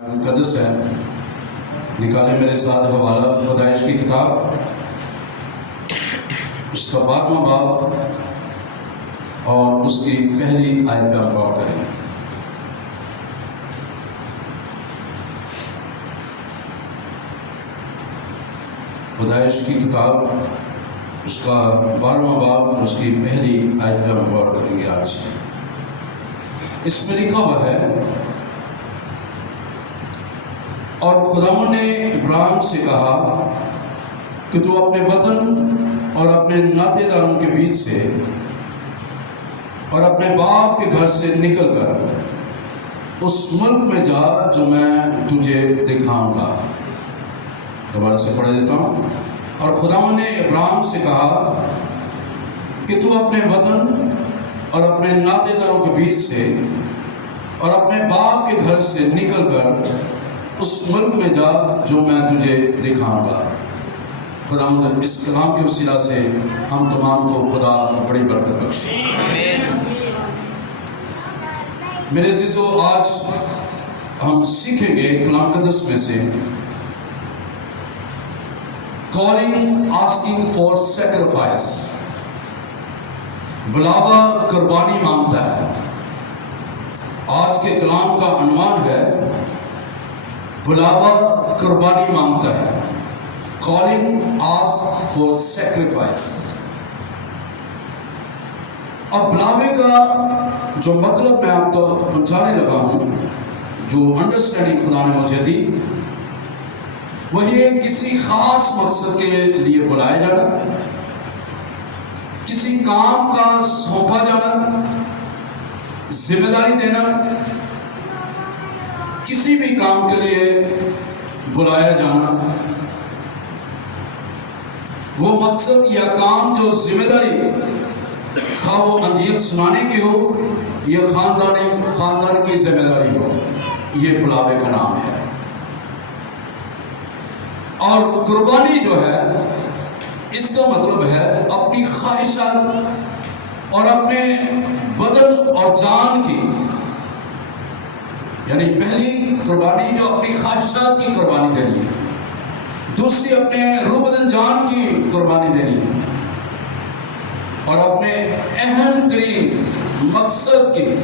مقدس ہے. نکالے میرے ساتھ حوالہ پیدائش کی کتاب، اس کا 12واں باب اور اس کی پہلی آیت پہ ہم غور کریں گے. پیدائش کی کتاب، اس کا 12واں باب اور اس کی پہلی آیت پہ ہم غور کریں گے آج. اس میں لکھا ہوا ہے، اور خداوند نے ابراہیم سے کہا کہ تو اپنے وطن اور اپنے ناطے داروں کے بیچ سے اور اپنے باپ کے گھر سے نکل کر اس ملک میں جا جو میں تجھے دکھاؤں گا. دوبارہ سے پڑھ دیتا ہوں. اور خداوند نے ابراہیم سے کہا کہ تو اپنے وطن اور اپنے ناطے داروں کے بیچ سے اور اپنے باپ کے گھر سے نکل کر اس ملک میں جا جو میں تجھے دکھاؤں گا. خداوند اس کلام کے وسیلہ سے ہم تمام کو خدا بڑی برکت بخشے. میرے عزیزو، آج ہم سیکھیں گے کلام مقدس میں سے calling asking for sacrifice. بلاوا قربانی مانگتا ہے. آج کے کلام کا عنوان ہے بلاوا قربانی مانگتا ہے. calling ask for sacrifice. اب بلاوے کا جو مطلب میں آپ کو پہنچانے لگا ہوں، جو انڈرسٹینڈنگ خدا نے مجھے دی، وہی ہے کسی خاص مقصد کے لیے بلایا جانا، کسی کام کا سونپا جانا، ذمہ داری دینا، کسی بھی کام کے لیے بلایا جانا. وہ مقصد یا کام جو ذمہ داری، خواہ وہ انجیل سنانے کی ہو یا خاندان کی ذمہ داری ہو، یہ بلاوے کا نام ہے. اور قربانی جو ہے، اس کا مطلب ہے اپنی خواہشات اور اپنے بدن اور جان کی، یعنی پہلی قربانی جو اپنی خواہشات کی قربانی دینی ہے، دوسری اپنے روح بدن جان کی قربانی دینی ہے، اور اپنے اہم ترین مقصد کی،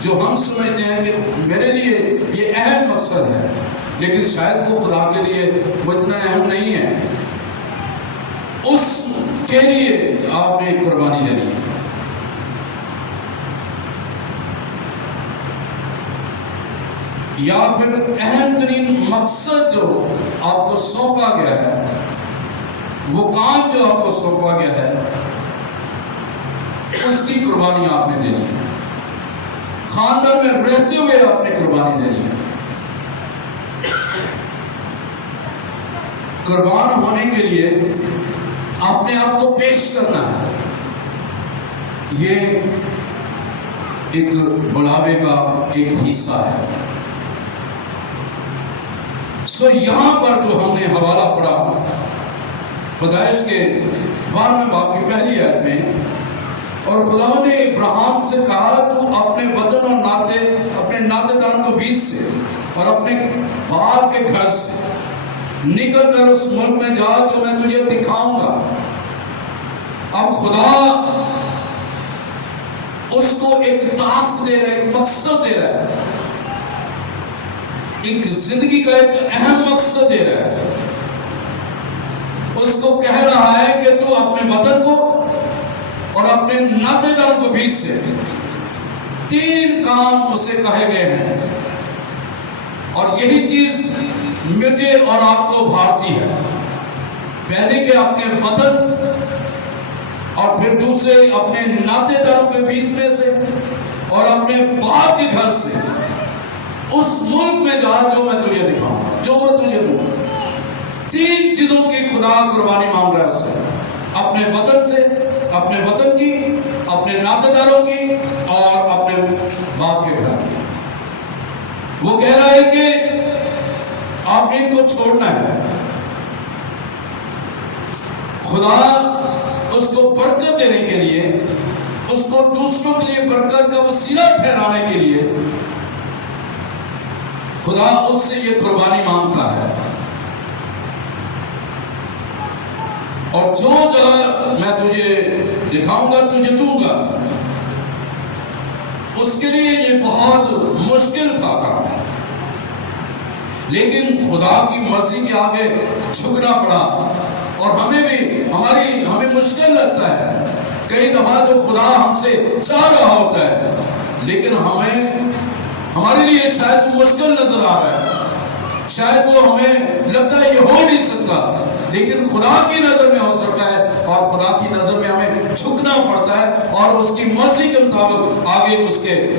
جو ہم سمجھتے ہیں کہ میرے لیے یہ اہم مقصد ہے لیکن شاید وہ خدا کے لیے وہ اتنا اہم نہیں ہے، اس کے لیے آپ نے قربانی دینی ہے. یا پھر اہم ترین مقصد جو آپ کو سونپا گیا ہے، وہ کام جو آپ کو سونپا گیا ہے، اس کی قربانی آپ نے دینی ہے. خاندان میں رہتے ہوئے آپ نے قربانی دینی ہے. قربان ہونے کے لیے اپنے آپ کو پیش کرنا ہے. یہ ایک بلاوے کا ایک حصہ ہے. یہاں پر جو ہم نے حوالہ پڑھا پیدائش کے 12ویں باب کی پہلی آیت میں، اور خداوند نے ابراہیم سے کہا تو اپنے وطن اور اپنے ناطے داروں کے بیچ سے اور اپنے باپ کے گھر سے نکل کر اس ملک میں جا جو میں تجھے دکھاؤں گا. اب خدا اس کو ایک ٹاسک دے رہا ہے، ایک مقصد دے رہا ہے، ایک زندگی کا ایک اہم مقصد دے رہا ہے. اس کو کہہ رہا ہے کہ تو اپنے وطن کو اور اپنے ناطے داروں کے بیچ سے 3 کام اسے کہے گئے ہیں، اور یہی چیز مجھے اور آپ کو بھارتی ہے. پہلے کہ اپنے وطن، اور پھر دوسرے اپنے ناطے داروں کے بیچ میں سے اور اپنے باپ کے گھر سے اس ملک میں جا جو میں تجھے دکھاؤں گا، جو میں تجھے دوں گا. 3 چیزوں کی خدا قربانی مانگ رہا ہے اس سے، اپنے وطن سے، اپنے وطن کی، اپنے ناطے داروں کی، اور اپنے باپ کے گھر کی. وہ کہہ رہا ہے کہ آپ نے ان کو چھوڑنا ہے. خدا اس کو برکت دینے کے لیے، اس کو دوسروں کے لیے برکت کا وسیلہ ٹھہرانے کے لیے خدا اس سے یہ قربانی مانگتا ہے. اور جو جگہ میں تجھے دکھاؤں گا تجھے دوں گا. اس کے لیے یہ بہت مشکل تھا کام، لیکن خدا کی مرضی کے آگے جھکنا پڑا. اور ہمیں مشکل لگتا ہے کئی دفعہ جو خدا ہم سے چاہ رہا ہوتا ہے، لیکن ہمارے لیے شاید مشکل نظر آ رہا ہے، شاید وہ ہمیں لگتا ہے یہ ہو نہیں سکتا، لیکن خدا کی نظر میں ہو سکتا ہے. اور خدا کی نظر میں ہمیں جھکنا پڑتا ہے اور اس کی مرضی کے مطابق آگے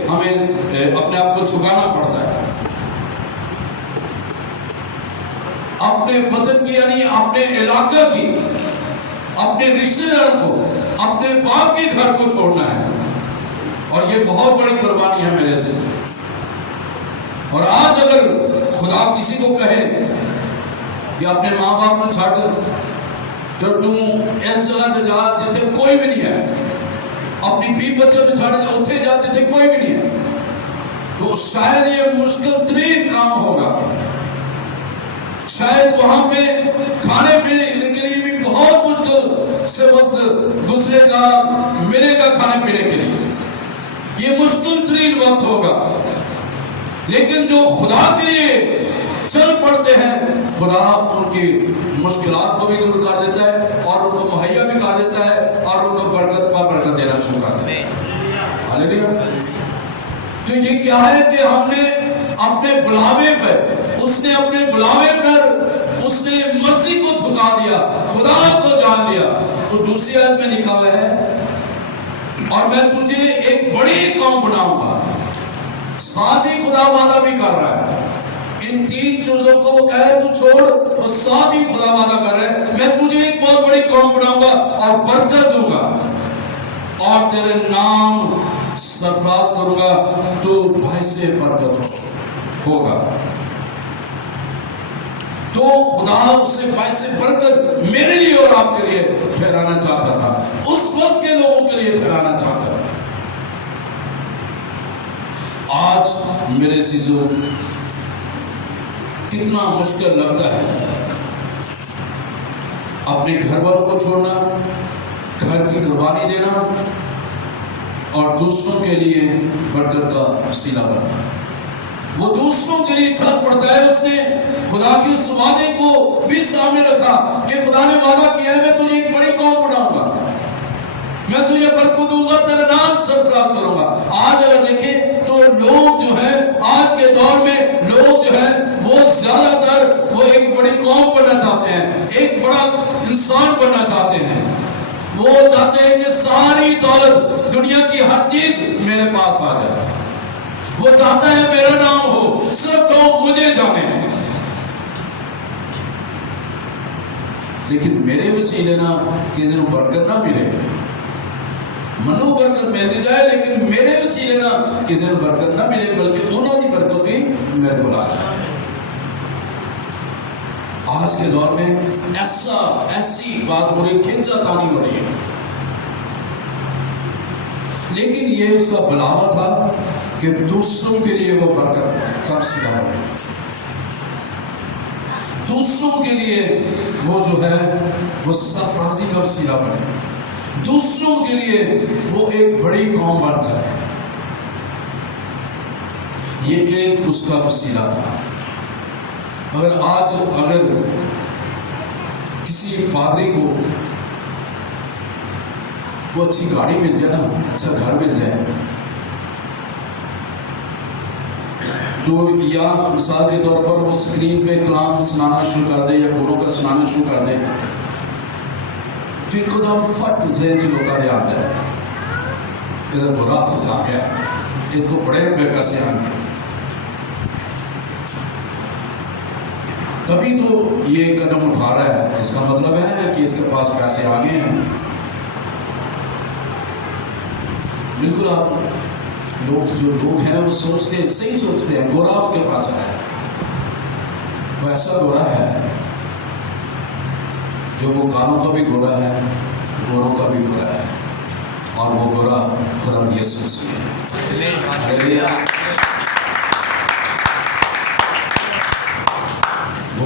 ہمیں اپنے آپ کو جھکانا پڑتا ہے. اپنے وطن کی یعنی اپنے علاقہ کی، اپنے رشتے داروں کو، اپنے باپ کے گھر کو چھوڑنا ہے. اور یہ بہت بڑی قربانی ہے میرے سے. اور آج اگر خدا کسی کو کہے کہ اپنے ماں باپ کو چھاڑ تو تم اس جگہ سے جا جتنے کوئی بھی نہیں ہے، اپنی بیوی بچے کو چھاڑ اتنے جا جتنے کوئی بھی نہیں ہے، تو شاید یہ مشکل ترین کام ہوگا. شاید وہاں پہ کھانے پینے کے لیے بھی بہت مشکل سے وقت گزرے گا، ملے گا کھانے پینے کے لیے. یہ مشکل ترین وقت ہوگا. لیکن جو خدا کے لیے چل پڑتے ہیں، خدا ان کی مشکلات کو بھی دور کر دیتا ہے اور ان کو مہیا بھی کر دیتا ہے اور ان کو برکت دینا شروع کر دیتا ہے. ہاللیلویا. تو یہ کیا ہے کہ ہم نے اپنے بلاوے پر، اس نے اپنے بلاوے پر اس نے مرضی کو جھکا دیا، خدا کو جان لیا. تو دوسری آیت میں لکھا ہوا ہے اور میں تجھے ایک بڑی قوم بناؤں گا. ساتھ ہی خدا وعدہ بھی کر رہا ہے. ان تین چیزوں کو وہ کہہ رہے تو چھوڑ، اور ساتھ ہی خدا وعدہ کر رہے ہیں میں تجھے ایک بہت بڑی قوم بناؤں گا اور برکت دوں گا اور تیرے نام سرفراز کروں گا، تو باعث برکت ہوگا. تو خدا اسے باعث برکت میرے لیے اور آپ کے لیے ٹھہرانا چاہتا تھا، اس وقت کے لوگوں کے لیے ٹھہرانا چاہتا تھا. آج میرے عزیزو کتنا مشکل لگتا ہے اپنے گھر والوں کو چھوڑنا، گھر کی قربانی دینا اور دوسروں کے لیے برکت کا وسیلہ بننا. وہ دوسروں کے لیے چل پڑتا ہے. اس نے خدا کے اس وعدے کو بھی سامنے رکھا کہ خدا نے وعدہ کیا ہے میں تجھے ایک بڑی قوم بناؤں گا، میں تجھے برکت دوں گا، تیرا نام سرفراز کروں گا. آج اگر دیکھیں تو لوگ جو ہیں آج کے دور میں لوگ جو ہیں وہ زیادہ تر وہ ایک بڑی قوم بننا چاہتے ہیں، ایک بڑا انسان بننا چاہتے ہیں. وہ چاہتے ہیں کہ ساری دولت دنیا کی ہر چیز میرے پاس آ جائے. وہ چاہتا ہے میرا نام ہو، صرف لوگ مجھے جانیں. لیکن میرے وسیلے نہ کسی کو برکت نہ ملے، منو برکت مل جائے لیکن میرے وسیلے نہ کسی کو برکت نہ ملے، بلکہ انہوں کی برکت ہی میرے کو لا جائے. آج کے دور میں ایسی بات ہو رہی، کھینچا تانی ہو رہی ہے. لیکن یہ اس کا بلاوا تھا کہ دوسروں کے لیے وہ برکت کا وسیلہ بنے، دوسروں کے لیے وہ جو ہے وہ سرفرازی کا وسیلہ بنے، دوسروں کے لیے وہ ایک بڑی قوم بن جائے. یہ ایک اس کا وسیلہ تھا. اگر کسی پادری کو وہ اچھی گاڑی مل جائے نا، اچھا گھر مل جائے، تو یا مثال کے طور پر وہ اسکرین پہ کلام سنانا شروع کر دے یا گھوڑوں کا سنانا شروع کر دے، تو ایک قدم فٹ ذہن چلوتا رہے آتا ہے ادھر برا حافظ آ گیا، ایک کو بڑے بے پیسے آ گئے. تبھی تو یہ قدم اٹھا رہا ہے. اس کا مطلب ہے کہ اس کے پاس پیسے آ گئے ہیں. بالکل آپ لوگ ہیں وہ سوچتے ہیں، صحیح سوچتے ہیں، گورا اس کے پاس آیا ہے، وہ ایسا گورا ہے جو وہ کانوں کا بھی گورا ہے، گوروں کا بھی گورا ہے، اور وہ گورا خدا یسوع مسیح ہے.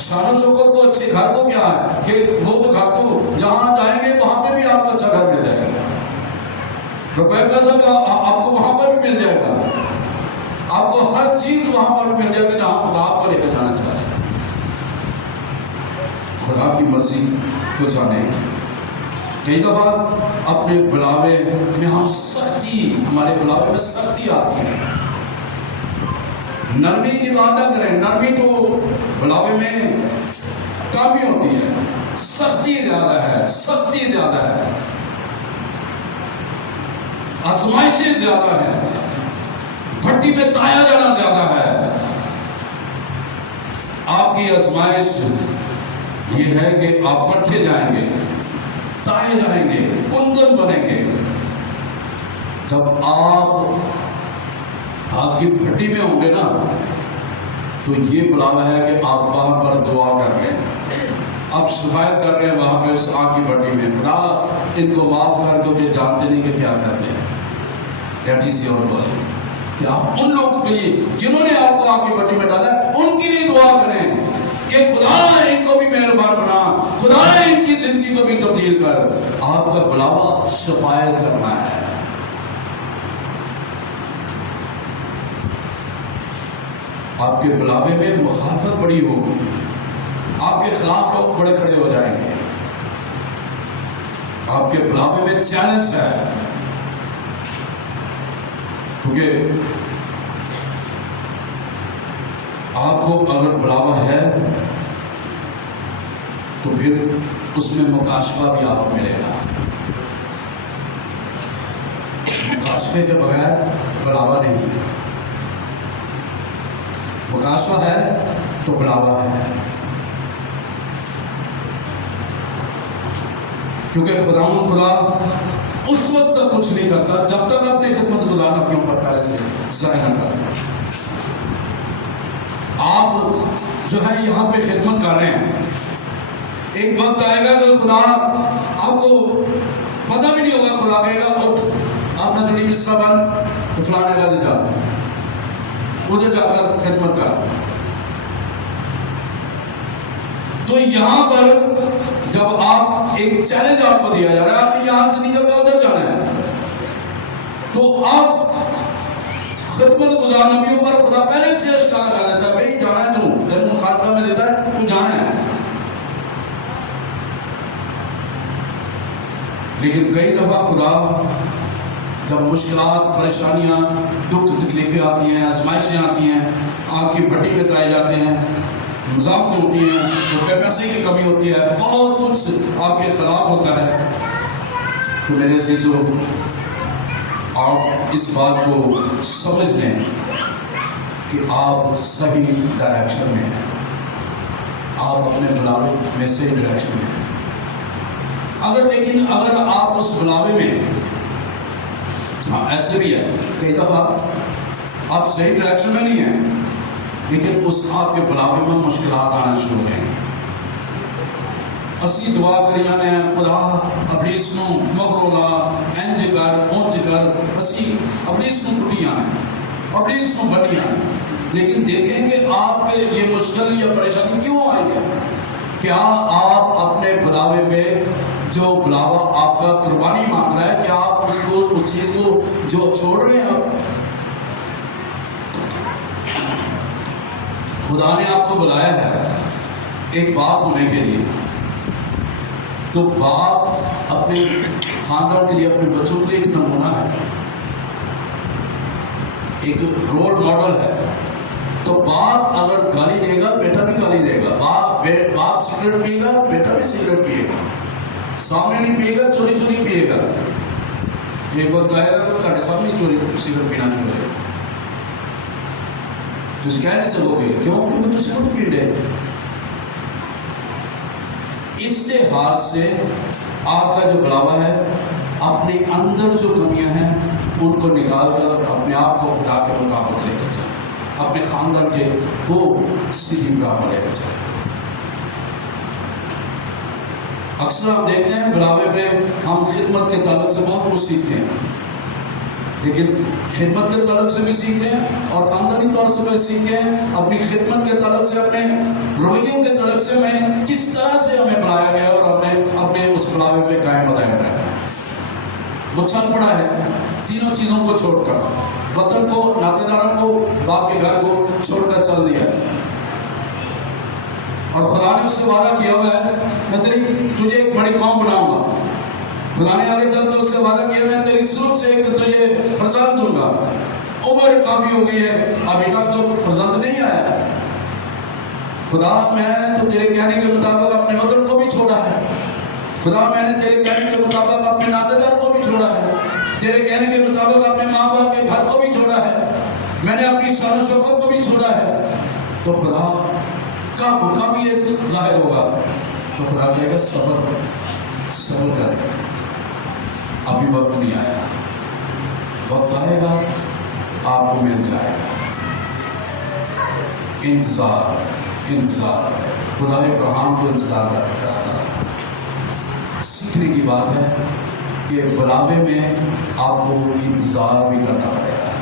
شان و شوکت کو اچھے گھر کو کیا ہے کہ وہ تو گھر کو جہاں جائیں گے وہاں پہ بھی آپ کو اچھا گھر مل جائے گا، روپے پیسہ آپ کو وہاں پر بھی مل جائے گا، آپ کو ہر چیز وہاں پر مل جائے گا جہاں خدا آپ کو لے کے جانا چاہ رہے ہیں۔ خدا کی مرضی کو جانے۔ کئی دفعہ اپنے بلاوے میں ہم سختی، ہمارے بلاوے میں سختی آتی ہے۔ نرمی کی بات نہ کریں، نرمی تو بلاوے میں کم ہی ہوتی ہے، سختی زیادہ ہے، سختی زیادہ ہے، آزمائشیں زیادہ ہے، بھٹی میں تایا جانا زیادہ ہے۔ آپ کی آزمائش یہ ہے کہ آپ پرکھے جائیں گے، تائے جائیں گے، کندن بنیں گے۔ جب آپ کی بھٹی میں ہوں گے نا تو یہ بلاوا ہے کہ آپ وہاں پر دعا کر رہے ہیں، آپ شفایت کر رہے ہیں وہاں پہ اس آگ کی بھٹی میں، خدا ان کو معاف کر دو کہ جانتے نہیں کہ کیا کرتے ہیں۔ دیٹ از یور کالنگ، کہ آپ ان لوگوں کے لیے جنہوں نے آپ کو آگ کی بھٹی میں ڈالا ہے ان کے لیے دعا کریں کہ خدا ان کو بھی مہربان بنا، خدا ان کی زندگی کو بھی تبدیل کر۔ آپ کا بلاوا شفایت کرنا ہے۔ آپ کے بلاوے میں مخالفت بڑی ہوگی، آپ کے خلاف لوگ بڑے کھڑے ہو جائیں گے، آپ کے بلاوے میں چیلنج ہے، کیونکہ آپ کو اگر بلاوا ہے تو پھر اس میں مکاشفہ بھی آپ کو ملے گا۔ مکاشفے کے بغیر بلاوا نہیں ہے، مکاشفہ ہے تو بلاوا ہے، کیونکہ خدا اس وقت تک کچھ نہیں کرتا جب تک اپنی خدمت گزار اپنے اوپر پہلے سے ضائع نہ کریں۔ آپ جو ہے یہاں پہ خدمت کر رہے ہیں، ایک وقت آئے گا کہ خدا آپ کو پتہ بھی نہیں ہوگا، خدا کہے گا اٹھ آپ نے جڑی مصرا بن فلانے جگہ جا، ادھر جا کر خدمت کر۔ تو یہاں پر جب آپ ایک چیلنج آپ کو دیا جا رہا ہے، آپ نے یہاں سے نکل کر ادھر جانا ہے، تو آپ خدمت گزار نبیوں پر خدا پہلے سے اشارہ کر دیتا ہے، بھائی جانا ہے تو جب مخاطبہ میں دیتا ہے تو جانا ہے۔ لیکن کئی دفعہ خدا جب مشکلات، پریشانیاں، دکھ تکلیفیں آتی ہیں، آزمائشیں آتی ہیں، آگ کی بھٹی میں تائے جاتے ہیں، مزاحمتیں ہوتی ہیں، روپے پیسے کی کمی ہوتی ہے، بہت کچھ آپ کے خلاف ہوتا ہے، تو میرے عزیزو آپ اس بات کو سمجھ لیں کہ آپ صحیح ڈائریکشن میں ہیں، آپ اپنے بلاوے میں صحیح ڈائریکشن میں ہیں۔ لیکن اگر آپ اس بلاوے میں، ہاں ایسے بھی ہے کئی دفعہ آپ صحیح ڈائریکشن میں نہیں ہیں، لیکن اس آپ کے بلاوے میں مشکلات آنا شروع ہو گئے، اسی دعا کری جانے ہیں خدا اپنی اس کو مغرولا انج کر اونج کر، اسی اپنی اس کو ٹوٹی آنے، اپنی اس کو بنی آنے، لیکن دیکھیں کہ آپ پہ یہ مشکل یا پریشانی کیوں آئی ہے؟ کیا آپ اپنے بلاوے میں جو بلاوا آپ کا قربانی مانگ رہا ہے، کیا آپ اس چیز کو جو چھوڑ رہے ہیں؟ خدا نے آپ کو بلایا ہے ایک باپ ہونے کے لیے، تو باپ اپنے خاندان کے لیے، اپنے بچوں کے لیے ایک نمونہ ہے، ایک رول ماڈل ہے۔ تو باپ اگر گالی دے گا بیٹا بھی گالی دے گا، باپ سگریٹ پیے گا بیٹا بھی سگریٹ پیے گا، سامنے نہیں پیے گا چوری چوری پیے گا، ایک وقت آئے گا تو تھوڑے سامنے چوری سگریٹ پینا شروع کرے گا، تو کہہ نہیں سکو گے کیوں؟ کیونکہ تو سگریٹ پی رہے۔ اس لحاظ سے آپ کا جو بلاوا ہے، اپنے اندر جو کمیاں ہیں ان کو نکال کر اپنے آپ کو خدا کے مطابق لے کر چلیں، اپنے خاندان کے کو سیدھی راہ پر لے کر چلیں۔ اکثر ہم دیکھتے ہیں بلاوے پہ ہم خدمت کے تعلق سے بہت کچھ سیکھتے ہیں، لیکن خدمت کے تعلق سے بھی سیکھتے ہیں اور خاندانی طور سے بھی سیکھتے ہیں. اپنی خدمت کے تعلق سے، اپنے رویوں کے تعلق سے میں کس طرح سے ہمیں بنایا گیا اور ہم نے اپنے اس بلاوے پہ قائم دائم رہنا ہے. وہ چل پڑا ہے تینوں چیزوں کو چھوڑ کر، وطن کو، ناطے داروں کو، باپ کے گھر کو چھوڑ کر چل دیا ہے. اور خدا نے اس سے وعدہ کیا ہوا ہے میں تجھے ایک بڑی قوم بناؤں گا. خدا نے آگے چل کر اس سے وعدہ کیا میں تیری سلب سے تجھے فرزند دوں گا. عمر کافی ہو گئی ہے، ابھی تک تو فرزند نہیں آیا. خدا میں تو تیرے کہنے کے مطابق اپنے وطن کو بھی چھوڑا ہے. خدا میں نے تیرے کہنے کے مطابق اپنے ناطے دار کو بھی چھوڑا ہے. تیرے کہنے کے مطابق اپنے ماں باپ کے گھر کو بھی چھوڑا ہے. میں نے اپنی شان و شوکت کو بھی چھوڑا ہے. تو خدا کب یہ ظاہر ہوگا؟ تو خدا کہے گا صبر کرے، ابھی وقت نہیں آیا. وقت آئے گا، آپ کو مل جائے گا. انتظار خدا ابراہیم کو انتظار کراتا رہا. سیکھنے کی بات ہے کہ بلاوے میں آپ کو انتظار بھی کرنا پڑے گا.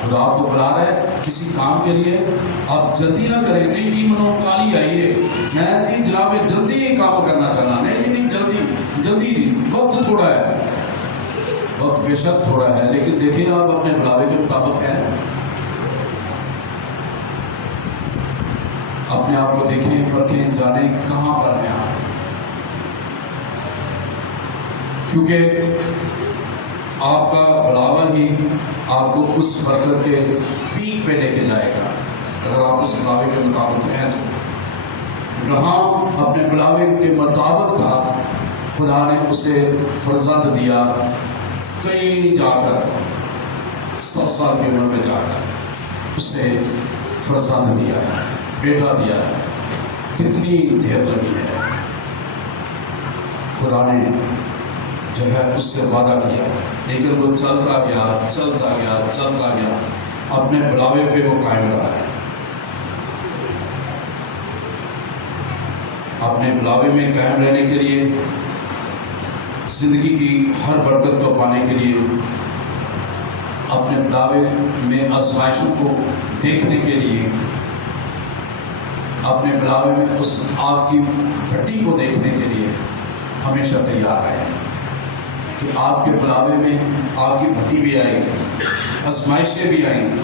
خدا آپ کو بلا رہا ہے کسی کام کے لیے، آپ جلدی نہ کریں. نہیں جی منو کالی آئیے، میں جی جناب جلدی ہی کام کرنا چاہنا. نہیں جی نہیں، جلدی نہیں، وقت تھوڑا ہے. وقت بے شک تھوڑا ہے، لیکن دیکھیں آپ اپنے بلاوے کے مطابق ہیں. اپنے آپ کو دیکھیں، پرکھیں، جانیں کہاں پر ہیں آپ. کیونکہ آپ کا بلاوا ہی آپ کو اس برکت کے پیک پہ لے کے جائے گا اگر آپ اس بلاوے کے مطابق ہیں. تو ابراہیم اپنے بلاوے کے مطابق تھا. خدا نے اسے فرزند دیا. کہیں جا کر 100 سال کی عمر میں جا کر اسے فرزند دیا ہے، بیٹا دیا ہے. کتنی دیر لگی ہے. خدا نے جو ہے اس سے وعدہ کیا، لیکن وہ چلتا گیا اپنے بلاوے پہ وہ قائم رہا ہے. اپنے بلاوے میں قائم رہنے کے لیے، زندگی کی ہر برکت کو پانے کے لیے، اپنے بلاوے میں آزمائشوں کو دیکھنے کے لیے، اپنے بلاوے میں اس آگ کی بھٹی کو دیکھنے کے لیے ہمیشہ تیار رہیں کہ آپ کے بلاوے میں آگ کی بھٹی بھی آئے گی، آزمائشیں بھی آئیں گی،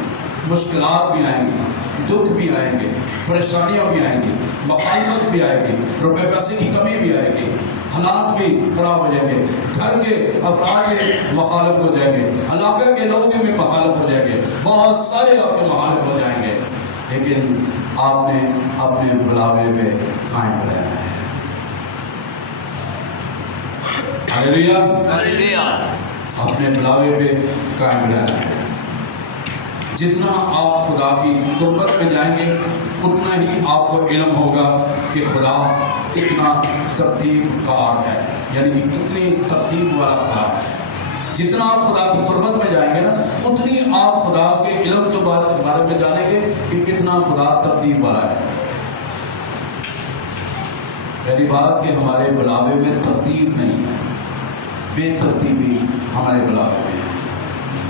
مشکلات بھی آئیں گی، دکھ بھی آئیں گے، پریشانیاں بھی آئیں گی، مخالفت بھی آئے گی، روپے پیسے کی کمی بھی آئے گی، حالات بھی خراب ہو جائیں گے، گھر کے افراد کے مخالف ہو جائیں گے، علاقے کے لوگ بھی مخالف ہو جائیں گے، بہت سارے آپ کے مخالف ہو جائیں گے. لیکن آپ نے اپنے بلاوے میں قائم رہنا ہے. ہاللیلویہ. اپنے بلاوے پہ قائم رہنا ہے. جتنا آپ خدا کی قربت میں جائیں گے اتنا ہی آپ کو علم ہوگا کہ خدا کتنا ترتیب کار ہے، یعنی کہ کتنی ترتیب والا خدا ہے. جتنا آپ خدا کی قربت میں جائیں گے نا، اتنی آپ خدا کے علم کے بارے میں جانیں گے کہ کتنا خدا ترتیب والا ہے. پہلی بات کہ ہمارے بلاوے میں ترتیب نہیں ہے، بے ترتیبی ہمارے بلاوے میں ہے.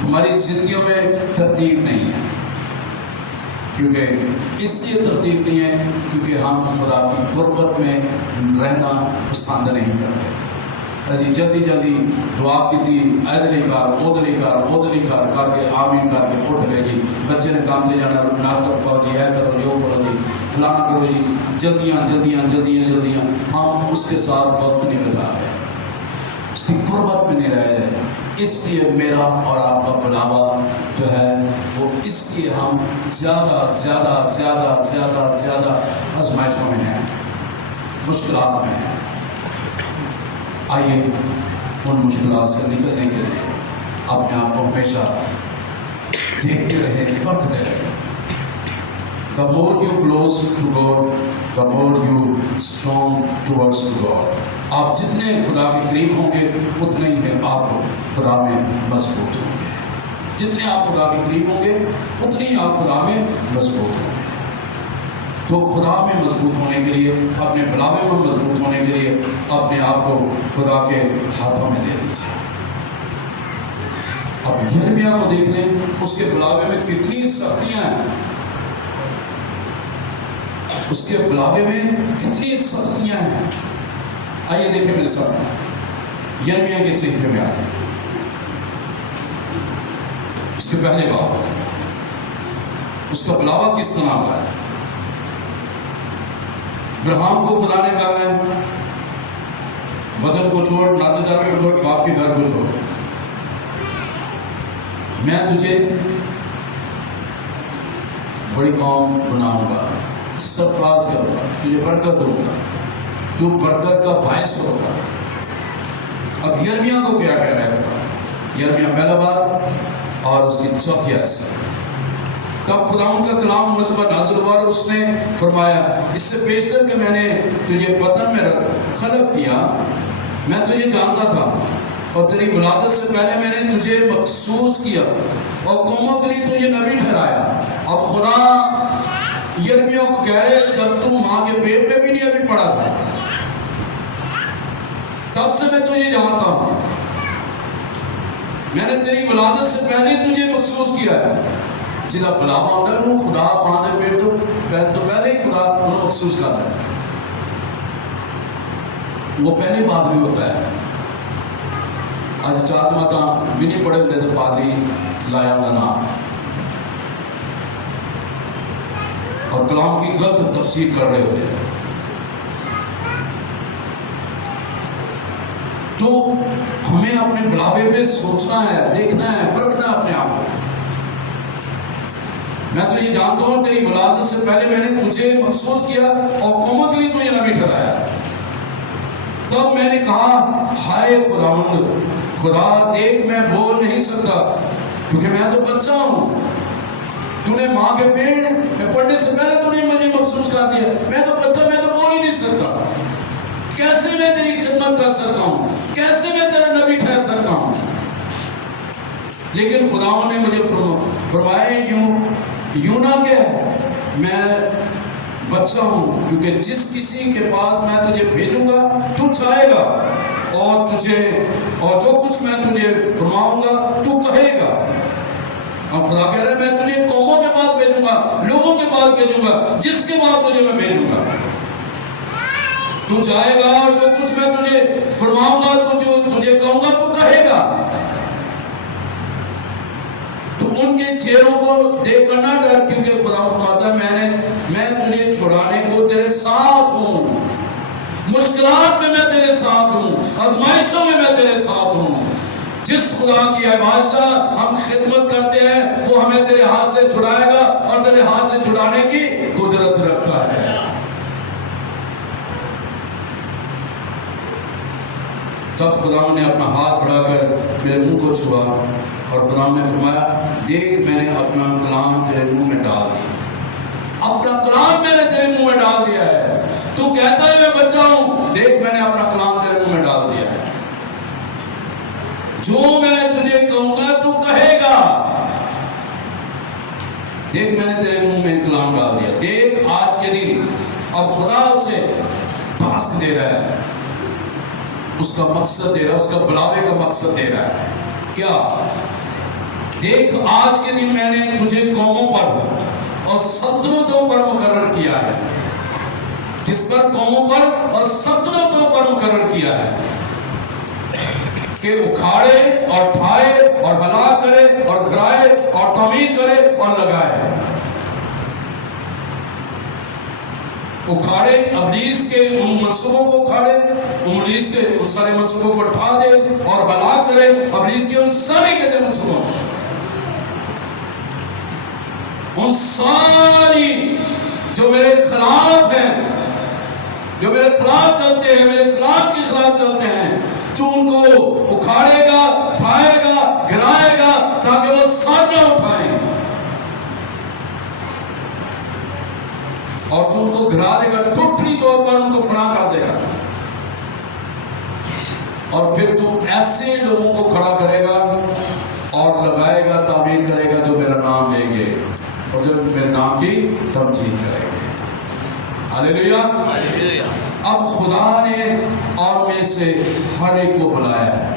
ہماری زندگیوں میں ترتیب نہیں ہے. کیونکہ اس لیے ترتیب نہیں ہے کیونکہ ہم خدا کی قربت میں رہنا پسند نہیں کرتے. ایسی جلدی دعا کی تھی، ادلی کار کر کے آمین کر کے اٹھ گئے جی. بچے نے کام سے جانا، ناشتہ پاؤ جی، کرو جی، وہ کرو جی، فلانا کرو جی. جلدیاں ہم اس کے ساتھ وقت نہیں بتا رہے، اس کی قربت میں نہیں رہے. اس لیے میرا اور آپ کا بلاوا جو ہے وہ اس لیے ہم زیادہ آزمائشوں میں ہیں، مشکلات میں ہیں. آئیے ان مشکلات سے نکلنے کے لیے اپنے آپ کو ہمیشہ دیکھتے رہیں، پرکھتے رہیں. The more you close to God, the more you strong towards God. آپ جتنے خدا کے قریب ہوں گے اتنے ہی آپ خدا میں مضبوط ہوں گے. جتنے آپ خدا کے قریب ہوں گے اتنے ہی آپ خدا میں مضبوط ہوں گے. تو خدا میں مضبوط ہونے کے لیے، اپنے بلاوے میں مضبوط ہونے کے لیے اپنے آپ کو خدا کے ہاتھوں میں دے دیجیے. اب یرمیہ کو دیکھ لیں، اس کے بلاوے میں کتنی سختیاں ہیں، اس کے بلاوے میں کتنی سختیاں ہیں۔ آئیے دیکھیں میرے ساتھ یرمیہ کے صحیفے میں آئے، اس کے پہلے باب، اس کا بلاوا کس طرح ہوا ہے۔ ابراہیم کو خدا نے کہا ہے وطن کو چھوڑ، ناطے داروں کو چھوڑ، باپ کے گھر کو چھوڑ، میں تجھے بڑی قوم بناؤں گا، سرفراز کروں گا، تجھے برکت دوں گا، تو برکت کا باعث ہوگا۔ اب یرمیہ کو کیا کہہ رہا ہے؟ یرمیہ پہلا بات اور اس کی چوتھی آیت سے، تب خداوند کا کلام مجھ پر نازل ہوا اور اس نے فرمایا، اس سے بیشتر کہ میں نے تجھے بطن میں خلق کیا، میں تجھے جانتا تھا اور تیری ولادت سے پہلے میں نے تجھے مخصوص کیا اور قوموں کے لیے تجھے نبی ٹھہرایا۔ اب خدا یرمیہ کو کہہ رہے جب تم ماں کے پیٹ میں بھی نہیں ابھی پڑا تھا، تب سے میں تجھے جانتا ہوں، میں نے تیری ولادت سے پہلے تجھے مخصوص کیا ہے۔ جدا بلاوا ہوتا ہے وہ خدا ماں کے پیٹ تو پہلے ہی خدا انہوں مخصوص کر رہا ہے، وہ پہلی بات بھی ہوتا ہے۔ آج چار ماتا بھی نہیں پڑھے ہوتے تو پادری لایا انہوں نام اور کلام کی غلط تفسیر کر رہے ہوتے ہیں۔ تو ہمیں اپنے بلاوے پہ سوچنا ہے، دیکھنا ہے، پرکھنا ہے اپنے آپ کو۔ میں تو یہ جانتا ہوں تیری ولادت سے پہلے میں نے تجھے مخصوص کیا اور قوموں کے لیے تجھے نبی ٹھہرایا۔ تب میں نے کہا ہائے خداوند، خدا دیکھ میں بول نہیں سکتا کیونکہ میں تو بچہ ہوں، تو نے ماں کے پیٹ میں پڑھنے سے پہلے تو نے مجھے مخصوص کر دیا، میں تو بچہ، میں تو بول ہی نہیں سکتا، کیسے میں تیری خدمت کر سکتا ہوں، کیسے میں تیرا نبی ٹھہر سکتا ہوں۔ لیکن خداوند نے مجھے فرمایا یوں نہ کہ میں بچہ ہوں، کیونکہ جس کسی کے پاس میں تجھے بھیجوں گا تو جائے گا اور جو کچھ میں تجھے فرماؤں گا تو کہے گا۔ اب خدا کہہ رہا ہے میں تجھے قوموں کے پاس بھیجوں گا، لوگوں کے پاس بھیجوں گا، جس کے پاس تجھے میں بھیجوں گا تو جائے گا اور جو کچھ میں تجھے فرماؤں گا تو جو تجھے کہوں گا تو کہے گا۔ تو ان کے چہروں کو دیکھ کر نہ ڈر، کیونکہ خدا فرماتا ہے میں تجھے چھڑانے کو تیرے ساتھ ہوں، مشکلات میں میں تیرے ساتھ ہوں، آزمائشوں میں تیرے ساتھ ہوں۔ جس خدا کی عبادت ہم خدمت کرتے ہیں وہ ہمیں تیرے ہاتھ سے چھڑائے گا اور تیرے ہاتھ سے چھڑانے کی قدرت رکھتا ہے۔ تب خدا نے اپنا ہاتھ بڑھا کر میرے منہ کو چھوا اور خدا نے فرمایا دیکھ میں نے اپنا کلام تیرے منہ میں ڈال دیا، اپنا کلام میں نے تیرے منہ میں ڈال دیا ہے۔ تو کہتا ہے میں بچہ ہوں، دیکھ میں نے اپنا کلام تیرے منہ میں ڈال دیا ہے، جو میں تجھے کہوں گا تو کہے گا۔ دیکھ میں نے تیرے منہ میں کلام ڈال دیا۔ دیکھ آج کے دن اب خدا اسے ٹاسک دے رہا ہے، اس کا مقصد دے رہا ہے، اس کا بلاوے کا مقصد دے رہا ہے۔ کیا؟ دیکھ آج کے دن میں نے تجھے قوموں پر اور سلطنتوں پر مقرر کیا ہے۔ کس پر؟ قوموں پر اور سلطنتوں پر مقرر کیا ہے کہ اکھاڑے اور ٹھائے اور ہلاک کرے اور گرائے اور تعمیر کرے اور لگائے۔ اکھاڑے ابلیس کے ان منصوبوں کو اکھاڑے، ابلیس کے ان سارے منصوبوں کو اٹھا دے اور ہلاک کرے ابلیس کے ان سارے کے منصوبوں، ان ساری جو میرے خلاف ہیں، جو میرے خلاف چلتے ہیں، میرے خلاف کے خلاف چلتے ہیں، تو ان کو اکھاڑے گا، اٹھائے گا، گرائے گا تاکہ وہ سانیاں اٹھائیں، اور ان کو گرا دے گا، ٹوٹلی طور پر ان کو فنا کر دے گا، اور پھر تو ایسے لوگوں کو کھڑا کرے گا اور لگائے گا، تعمیر کرے گا جو میرا نام لیں گے اور جو میرے نام کی تمجید کریں گے۔ ہاللیلویہ۔ اب خدا نے آپ میں سے ہر ایک کو بلایا ہے،